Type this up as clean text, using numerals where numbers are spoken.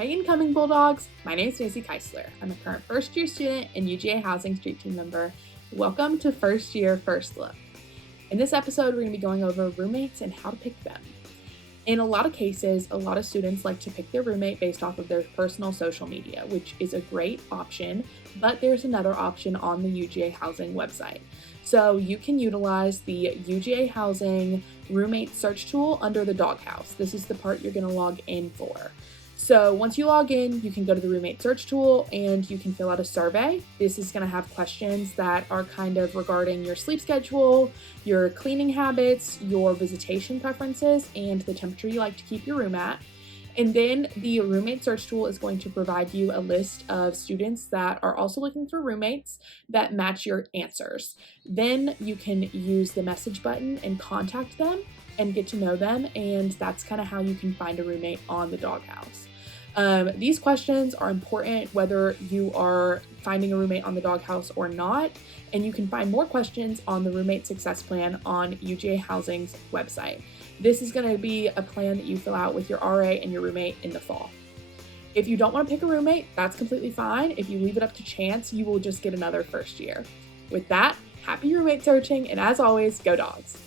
Hey incoming Bulldogs, my name is Stacey Keisler. I'm a current first year student and UGA Housing Street Team member. Welcome to First Year First Look. In this episode, we're going to be going over roommates and how to pick them. In a lot of cases, a lot of students like to pick their roommate based off of their personal social media, which is a great option, but there's another option on the UGA Housing website. So you can utilize the UGA Housing roommate search tool under the doghouse. This is the part you're going to log in for. So once you log in, you can go to the roommate search tool and you can fill out a survey. This is going to have questions that are kind of regarding your sleep schedule, your cleaning habits, your visitation preferences, and the temperature you like to keep your room at. And then the roommate search tool is going to provide you a list of students that are also looking for roommates that match your answers. Then you can use the message button and contact them and get to know them, and that's kind of how you can find a roommate on the doghouse. These questions are important whether you are finding a roommate on the doghouse or not, and you can find more questions on the Roommate Success Plan on UGA Housing's website. This is going to be a plan that you fill out with your RA and your roommate in the fall. If you don't want to pick a roommate, that's completely fine. If you leave it up to chance, you will just get another first year. With that, happy roommate searching, and as always, go Dogs!